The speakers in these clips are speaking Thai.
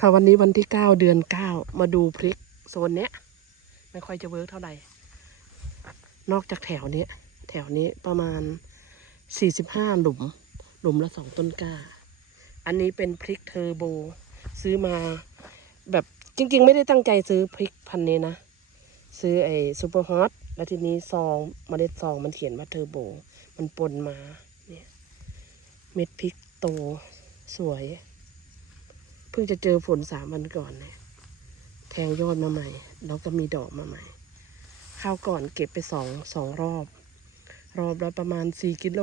ค่ะวันนี้วันที่เก้าเดือนเก้ามาดูพริกโซนเนี้ย ไม่ค่อยจะเวิร์กเท่าไหร่ นอกจากแถวเนี้ยแถวนี้ประมาณสี่สิบห้าหลุม หลุมละสองต้นกล้า อันนี้เป็นพริกเทอร์โบ ซื้อมาแบบจริง ๆ ไม่ได้ตั้งใจซื้อพริกพันนี้นะ ซื้อไอ้ซูเปอร์ฮอตแล้วทีนี้ซองเมล็ดซองมันเขียนว่าเทอร์โบ มันปนมาเนี่ยเม็ดพริกโตสวย พิ่งจะเจอฝนสามวันก่อนเนี่ยแทงยอดมาใหม่ แล้วก็มีดอกมาใหม่ ข้าวก่อนเก็บไปสองสองรอบ รอบละประมาณสี่กิโล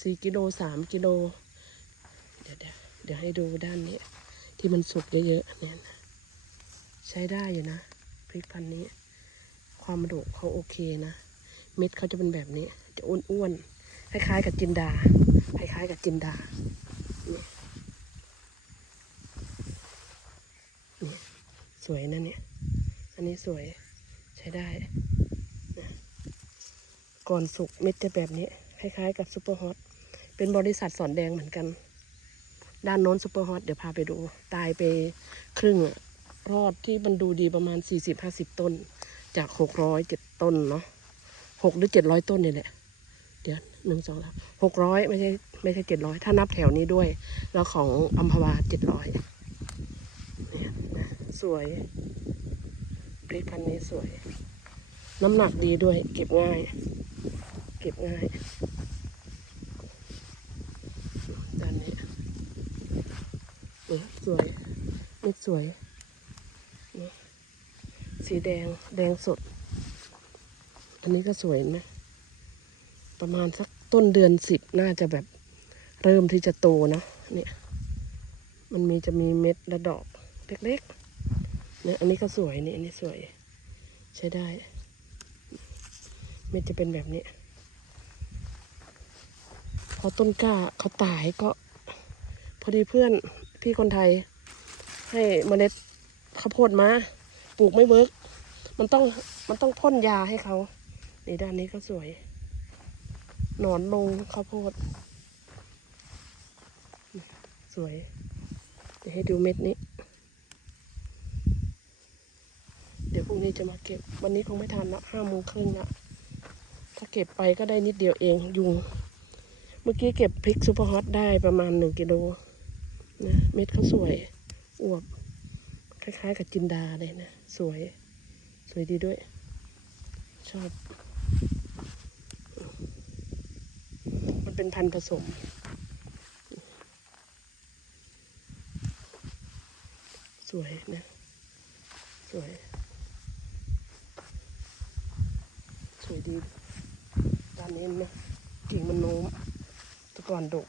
สี่กิโลสามกิโล เดี๋ยวเดี๋ยวเดี๋ยวให้ดูด้านนี้ ที่มันสุกเยอะๆเนี่ยนะใช้ได้อยู่นะพริกพันธุ์นี้ ความดกเขาโอเคนะ เม็ดเขาจะเป็นแบบนี้ จะอ้วนๆคล้ายๆกับจินดา คล้ายๆกับจินดา นี่นี่ส วยนะเนี่ย อันนี้สวยใช้ได้ ก่อนสุกเม็ดจะแบบนี้ คล้ายๆกับซูเปอร์ฮอต เป็นบริษัทสอนแดงเหมือนกัน ด้านโน้นซูเปอร์ฮอตเดี๋ยวพาไปดู ตายไปครึ่งอะรอดที่มันดูดีประมาณ 40-50 ต้น จาก 600ต้นเนาะหกหรือเจ็ดร้อยต้นนี่แหละ เดี๋ยวหนึ่งสองแล้วหกร้อยไม่ใช่ไม่ใช่เจ็ดร้อยถ้านับแถวนี้ด้วย แล้วของอัมพวาเจ็ดร้อย สวยพริกพันธุ์นี้สวย น้ำหนักดีด้วย เก็บง่าย เก็บง่ายด้านนี้นี่สวยนี่สวยนี่สีแดงแดงสด อันนี้ก็สวยไหมประมาณสักต้นเดือนสิบน่าจะแบบเริ่มที่จะโตนะเนี่ยมันมีจะมีเม็ดและดอกเล็กๆ นี่ยอันนี้ก็สวยนี่อันนี้สวย ใช้ได้ เม็ดจะเป็นแบบนี้ พอต้นกล้าเขาตายก็ พอดีเพื่อนพี่คนไทย ให้เมล็ดข้าวโพดมาปลูกไม่เวิร์กมันต้องมันต้องพ่นยาให้เขานี่ด้านนี้ก็สวย หนอนลงข้าวโพด สวย เดี๋ยวให้ดูเม็ดนี้ เดี๋ยวพ รุ่งนี้จะมาเก็บ วันนี้คงไม่ทันละห้าโมงครึ่งละถ้าเก็บไปก็ได้นิดเดียวเองยุง เมื่อกี้เก็บพริกซูเปอร์ฮอตได้ประมาณหนึ่งกิโลนะเม็ดเขาสวยอวบ คล้ายๆกับจินดาเลยนะ สวย สวยดีด้วย ชอบ มันเป็นพันธุ์ผสมสวยนะ สวย ส วยดีด้านนี้นะกิ่งมันโน้มแตะก่อนดก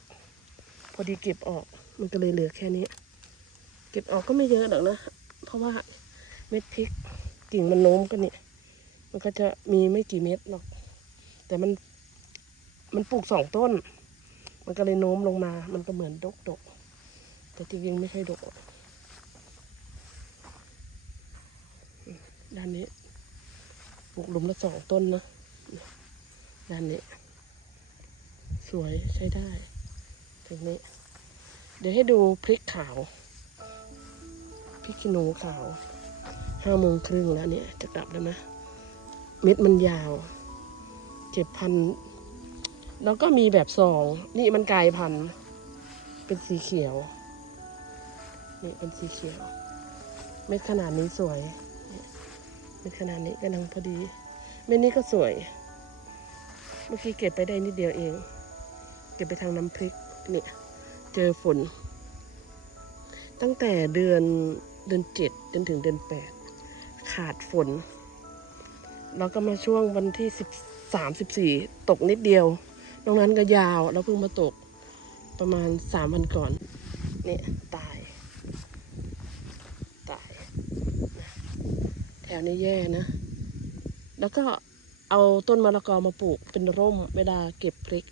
พอดีเก็บออกมันก็เลยเหลือแค่นี้ เก็บออกก็ไม่เยอะหรอกนะ เพราะว่าเม็ดพริกกิ่งมันโน้มก็เนี่ยมันก็จะมีไม่กี่เม็ดหรอก แต่มันมันปลูกสองต้น มันก็เลยโน้มลงมา มันก็เหมือนดกดก แต่จริงๆไม่ใช่ดกด้านนี้ ลูกหลุมละสองต้นนะด้านนี้ สวยใช้ได้ถึงนี้ เดี๋ยวให้ดูพริกขาวพริกขี้หนูขาวห้าโมงครึ่งแล้วเนี่ย จะกลับแล้วนะ เม็ดมันยาวเจ็บพันแล้วก็มีแบบซองนี่มันกลายพันธุ์เป็นสีเขียว นี่เป็นสีเขียว เม็ดขนาดนี้สวย เม็ดขนาดนี้กำลังพอดี เม็ดนี้ก็สวย เมื่อกี้เก็บไปได้นิดเดียวเอง เก็บไปทางน้ำพริกเนี่ยเจอฝน ตั้งแต่เดือนเดือนเจ็ดจนถึงเดือนแปดขาดฝน แล้วก็มาช่วงวันที่สิบสามสิบสี่ตกนิดเดียว ตรงนั้นก็ยาวแล้วเพิ่งมาตกประมาณสามวันก่อน เนี่ยตาย ตาย แถวนี้แย่นะ แล้วก็เอาต้นมะละกอมาปลูกเป็นร่มเวลาเก็บพริก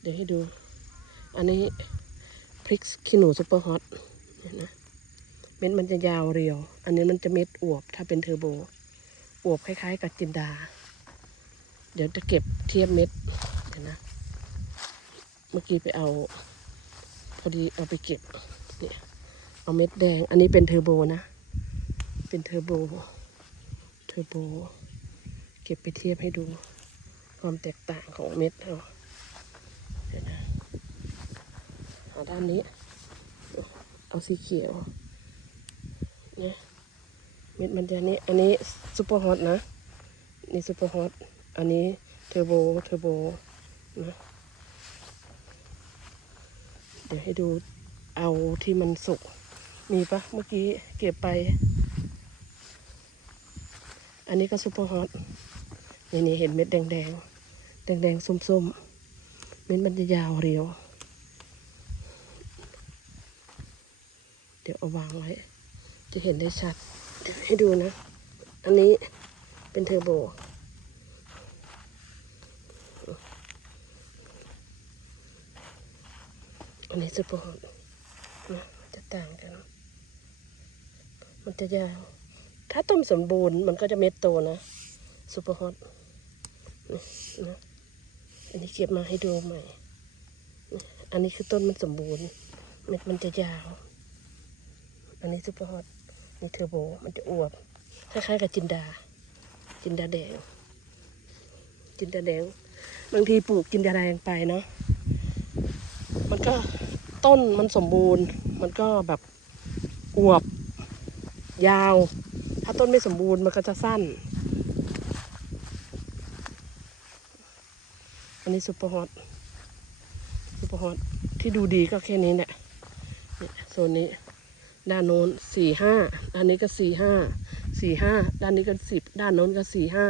เดี๋ยวให้ดู อันนี้พริกขี้หนูซุปเปอร์ฮอตเนี่ยนะเม็ดมันจะยาวเรียว อันนี้มันจะเม็ดอวบถ้าเป็นเทอร์โบ อวบคล้ายๆ กับจินดา เดี๋ยวจะเก็บเทียบเม็ดเดี๋ยวนะ เมื่อกี้ไปเอา พอดีเอาไปเก็บเนี่ยเอาเม็ดแดง อันนี้เป็นเทอร์โบนะ เป็นเทอร์โบ เทอร์โบ เก็บไปเทียบให้ดู ความแตกต่างของเม็ดเอาเดี๋ยวนะหาด้านนี้ เอาสีเขียวเนี่ยเม็ดมันจะนี่อันนี้ซูเปอร์ฮอตนะ นี่ซูเปอร์ฮอต อันนี้เทอร์โบ เทอร์โบนะเดี๋ยวให้ดูเอาที่มันสุก มีปะเมื่อกี้เก็บไป อันนี้ก็ซูเปอร์ฮอตนี่นี่เห็นเม็ดแดงแดงแดงแดงๆส้มๆเม็ดมันจะยาวเรียว เดี๋ยวเอาวางไว้ จะเห็นได้ชัด ให้ดูนะ อันนี้เป็นเทอร์โบ อันนี้สปอร์ตนะจะต่างกัน มันจะยาว ถ้าต้มสมบูรณ์มันก็จะเม็ดโตนะซูเปอร์ฮอตนะอันนี้เก็บมาให้ดูใหม่ อันนี้คือต้นมันสมบูรณ์ เม็ดมันจะยาว อันนี้ซูเปอร์ฮอตนี่เทอร์โบมันจะอวบคล้ายๆกับจินดา จินดาแดง จินดาแดง บางทีปลูกจินดาแดงไปเนาะมันก็ต้นมันสมบูรณ์ มันก็แบบอวบ ยาว ถ้าต้นไม่สมบูรณ์มันก็จะสั้น อันนี้ซุปเปอร์ฮอตซุปเปอร์ฮอตที่ดูดีก็แค่นี้แหละเนี่ยโซนนี้ ด้านโน้นสี่ห้าด้านนี้ก็สี่ห้าสี่ห้าด้านนี้ก็สิบด้านโน้นก็สี่ห้า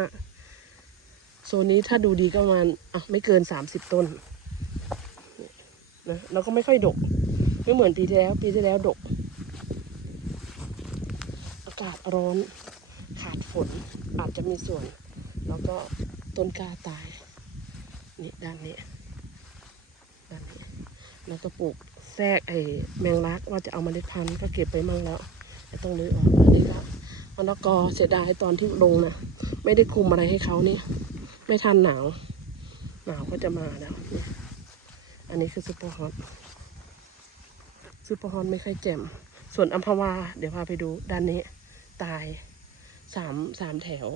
โซนนี้ถ้าดูดีก็ประมาณอะไม่เกินสามสิบต้นนะแล้วก็ไม่ค่อยดก ไม่เหมือนปีที่แล้ว ปีที่แล้วดกากาศร้อนขาดฝนอาจจะมีส่วน แล้วก็ต้นกล้าตาย นี่ด้านนี้ด้านนี้ แล้วก็ปลูกแทรกไอ้แมงลักว่าจะเอามาเมล็ดพันธุ์ก็เก็บไปมั่งแล้วแต่ต้องรื้อออกอันนี้ก็มะละกอเสียดายตอนที่ลงนะไม่ได้คุมอะไรให้เขานี่ ไม่ทันหนาว หนาวก็จะมาแล้วอันนี้คือซูเปอร์ฮอตซูเปอร์ฮอตไม่ค่อยแจ่มส่วนอัมพวาเดี๋ยวพาไปดูด้านนี้ ตายสามสามแถว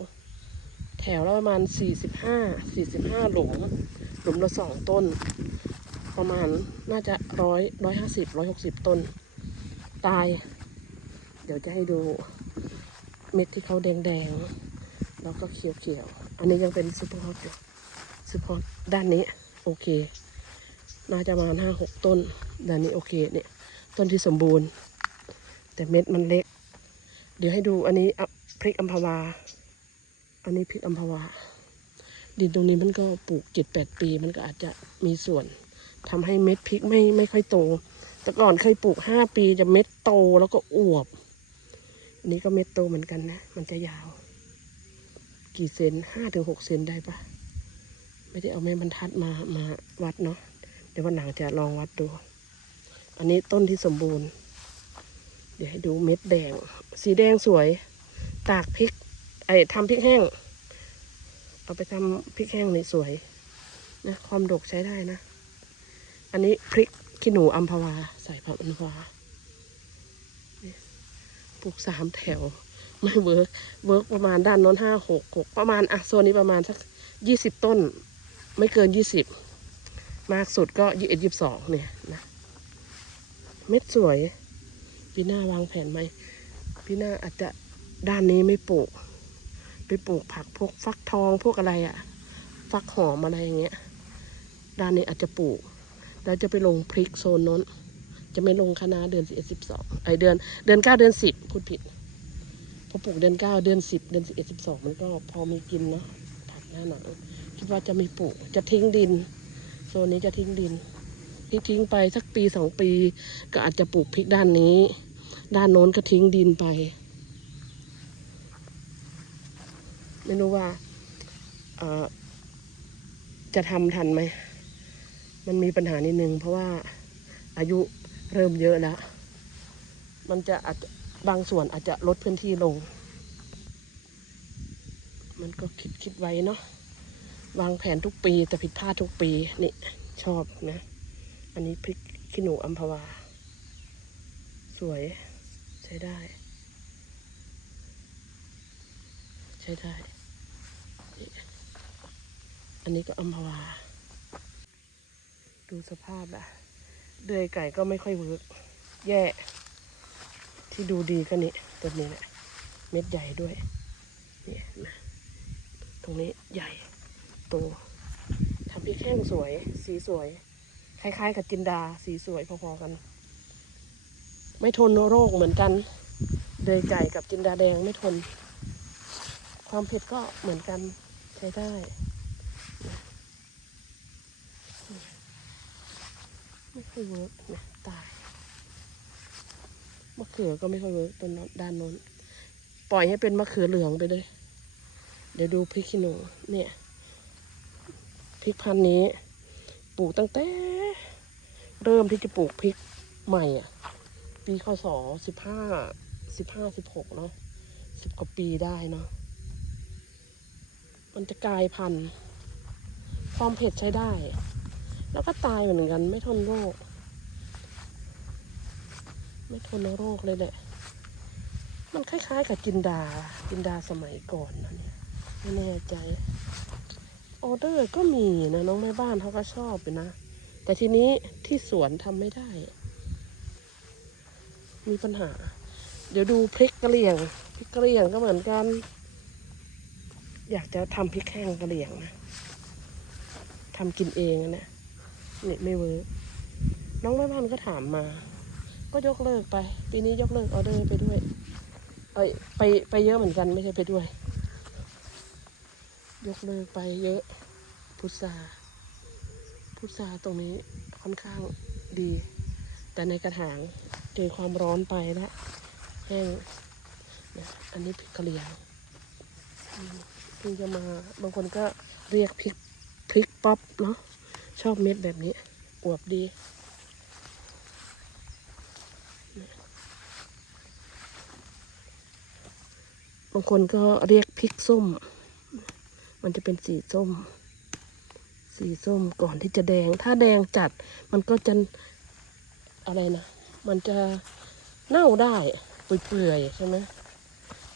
แถวละประมาณสี่สิบห้าสี่สิบห้าหลุม หลุมละสองต้น ประมาณน่าจะร้อยร้อยห้าสิบร้อยหกสิบต้น ตาย เดี๋ยวจะให้ดูเม็ดที่เขาแดงๆ แล้วก็เขียวๆ อันนี้ยังเป็นซูเปอร์ฮอตอยู่ซูเปอร์ฮอตด้านนี้ โอเค น่าจะประมาณห้าหกต้น ด้านนี้โอเคเนี่ย ต้นที่สมบูรณ์ แต่เม็ดมันเล็ก เดี๋ยวให้ดูอันนี้พริกอัมพวา อันนี้พริกอัมพวา ดินตรงนี้มันก็ปลูกเจ็ดแปดปี มันก็อาจจะมีส่วนทำให้เม็ดพริกไม่ไม่ค่อยโต แต่ก่อนเคยปลูกห้าปีจะเม็ดโตแล้วก็อวบ อันนี้ก็เม็ดโตเหมือนกันนะ มันจะยาว กี่เซนห้าถึงหกเซนได้ปะไม่ได้เอาแม่บรรทัดมามาวัดเนาะ เดี๋ยววันหลังจะลองวัดดู อันนี้ต้นที่สมบูรณ์ เดี๋ยวให้ดูเม็ดแดง สีแดงสวย ตากพริก ไอ้ทำพริกแห้ง เอาไปทำพริกแห้งนี่สวยนะความดกใช้ได้นะ อันนี้พริกขี้หนูอัมพวา ใส่ผักอัมพวาปลูกสามแถว ไม่เวิร์กเวิร์กประมาณด้านน้นห้าหกหกประมาณอะโซนนี้ประมาณสักยี่สิบต้น ไม่เกินยี่สิบมากสุดก็ยี่สิบเอ็ดยี่สิบสองเนี่ยนะ เม็ดสวย ปีหน้าวางแผนไหมปีหน้าอาจจะด้านนี้ไม่ปลูก ไปปลูกผักพวกฟักทองพวกอะไรอะฟักหอมอะไรอย่างเงี้ย ด้านนี้อาจจะปลูก แล้วจะไปลงพริกโซนน้น จะไม่ลงคณะเดือนสิบเอ็ดสิบสองไอเดือนเดือนเก้าเดือนสิบพูดผิดพอปลูกเดือนเก้าเดือนสิบเดือนสิบเอ็ดสิบสองมันก็พอมีกินเนาะผักหน้าหนังคิดว่าจะไม่ปลูกจะทิ้งดิน โซนนี้จะทิ้งดินทิ้งทิ้งไปสักปีสองปี ก็อาจจะปลูกพริกด้านนี้ ด้านโน้นก็ทิ้งดินไป ไม่รู้ว่าจะทำทันไหม มันมีปัญหานิดนึง เพราะว่าอายุเริ่มเยอะแล้ว มันจะอาจจะบางส่วนอาจจะลดพื้นที่ลง มันก็คิดคิดไว้เนาะ วางแผนทุกปีแต่ผิดพลาดทุกปี นี่ ชอบนะ อันนี้พริกขี้หนูอัมพวา สวย ช้ได้ ใช้ได้ อันนี้ก็อัมพวา ดูสภาพอะเดือยไก่ก็ไม่ค่อยเวิร์กแย่ ที่ดูดีก็นี่ตัวนี้แหละเม็ดใหญ่ด้วยนี่เห็นไหมตรงนี้ใหญ่โตทำพริกแห้งสวย สีสวย คล้ายๆ กับจินดา สีสวยพอๆกัน ไม่ทนโรคเหมือนกันเดยไก่กับจินดาแดงไม่ทน ความเผ็ดก็เหมือนกันใช้ได้ไม่ค่อยเวิร์กเนี่ยตายมะเขือก็ไม่ค่อยเวิร์กตัวด้านโน้นปล่อยให้เป็นมะเขือเหลืองไปเลย เดี๋ยวดูพริกขี้หนูเนี่ยพริกพันธุ์นี้ ปลูกตั้งแต่ เริ่มที่จะปลูกพริกใหม่อะ ปีคศสิบห้าสิบห้าสิบหกเนาะสิบกว่าปีได้เนาะมันจะกลายพันธุ์ความเผ็ดใช้ได้ แล้วก็ตายเหมือนกัน ไม่ทนโรค ไม่ทนโรคเลยแหละ มันคล้ายๆกับจินดาจินดาสมัยก่อนนะเนี่ยไม่แน่ใจ ออเดอร์ก็มีนะน้องแม่บ้านเขาก็ชอบอยู่นะ แต่ทีนี้ที่สวนทำไม่ได้ มีปัญหา เดี๋ยวดูพริกกระเหรี่ยง พริกกระเหรี่ยงก็เหมือนกัน อยากจะทำพริกแห้งกระเหรี่ยงนะทำกินเองอะเนะนี่ไม่เวิร์กน้องแม่บ้านก็ถามมา ก็ยกเลิกไป ปีนี้ยกเลิกออเดอร์ไปด้วยเอ้ยไปไปเยอะเหมือนกันไม่ใช่ไปด้วย ยกเลิกไปเยอะพุทราพุทราตรงนี้ค่อนข้างดี แต่ในกระถาง เจอความร้อนไปแล้วแห้งนะอันนี้พริกกะเหรี่ยงเพิ่งจะมาบางคนก็เรียกพริกพริกป๊อปเนาะชอบเม็ดแบบนี้ อวบดีบางคนก็เรียกพริกส้ม มันจะเป็นสีส้ม สีส้มก่อนที่จะแดง ถ้าแดงจัดมันก็จะอะไรนะ มันจะเน่าได้เปื่อยๆใช่ไหม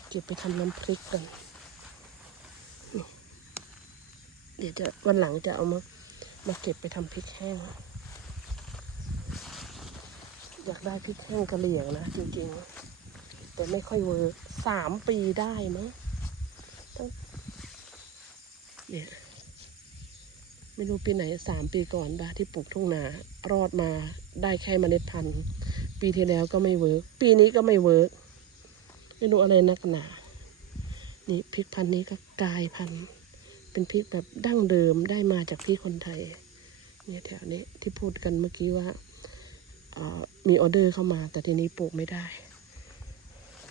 เก็บไปทำน้ำพริกกัน เดี๋ยวจะวันหลังจะเอามามาเก็บไปทำพริกแห้ง อยากได้พริกแห้งกะเหรี่ยงนะจริงๆ แต่ไม่ค่อยเวิร์สามปีได้มั้งเนี่ย ไม่รู้ปีไหนสามปีก่อนปะที่ปลูกทุ่งนารอดมาได้แค่มเมล็ดพันธุ์ ปีที่แล้วก็ไม่เวิร์กปีนี้ก็ไม่เวิร์กไม่รู้อะไรนักหนา นี่พริกพันธุ์นี้ก็กลายพันธุ์ เป็นพริกแบบดั้งเดิมได้มาจากพี่คนไทย เนี่ยแถวนี้ที่พูดกันเมื่อกี้ว่ามีออเดอร์เข้ามา แต่ทีนี้ปลูกไม่ได้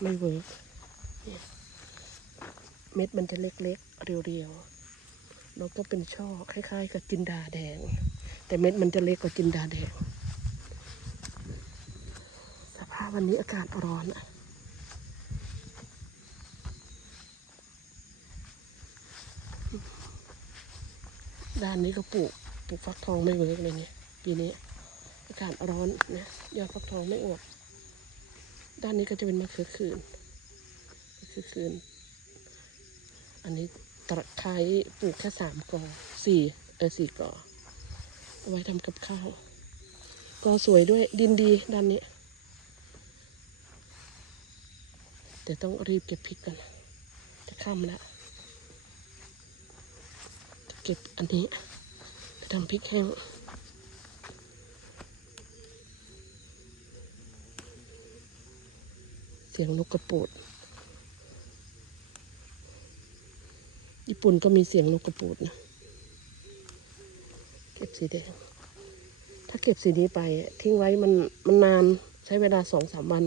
ไม่เวิร์กเม็ดมันจะเล็กๆ เรียวๆ แล้วก็เป็นช่อคล้ายๆ กับจินดาแดง แต่เม็ดมันจะเล็กกว่าจินดาแดง สภาพวันนี้อากาศร้อนอะด้านนี้ก็ปลูกปลูกฟักทองไม่เวิร์กเลยเนี่ยปีนี้อากาศร้อนนะยอดฟักทองไม่อวบด้านนี้ก็จะเป็นมะเขือคืนมะเขือคืน อันนี้ ตะไคร้ปลูกแค่สามกอสี่เออสี่กอเอาไว้ทำกับข้าวกอสวยด้วยดินดีด้านนี้ แต่ต้องรีบเก็บพริกกันจะค่ำแล้วเก็บอันนี้ไปทำพริกแห้งเสียงนกกระปูด ปุ่นก็มีเสียงนกกระปูดนะ เก็บสีแดง ถ้าเก็บสีนี้ไป ทิ้งไว้มันมันนานใช้เวลาสองสามวัน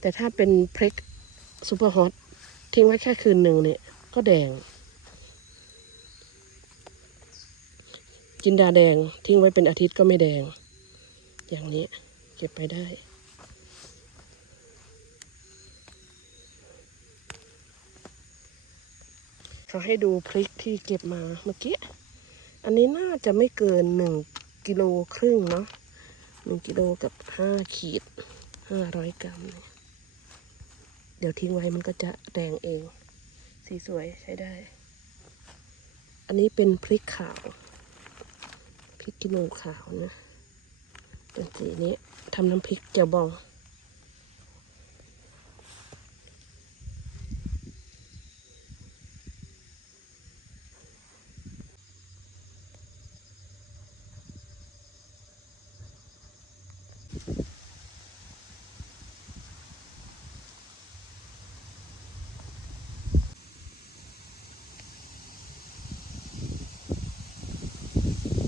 แต่ถ้าเป็นพริกซูเปอร์ฮอตทิ้งไว้แค่คืนหนึ่งเนี่ย ก็แดง จินดาแดงทิ้งไว้เป็นอาทิตย์ก็ไม่แดง อย่างนี้เก็บไปได้ เขาให้ดูพริกที่เก็บมาเมื่อกี้ อันนี้น่าจะไม่เกินหนึ่งกิโลครึ่งเนาะหนึ่งกิโลกับห้าขีดห้าร้อยกรัมเนี่ยเดี๋ยวทิ้งไว้มันก็จะแดงเอง สีสวยใช้ได้ อันนี้เป็นพริกขาว พริกขี้หนูขาวนะเป็นสีนี้ทำน้ำพริกเจียวบอง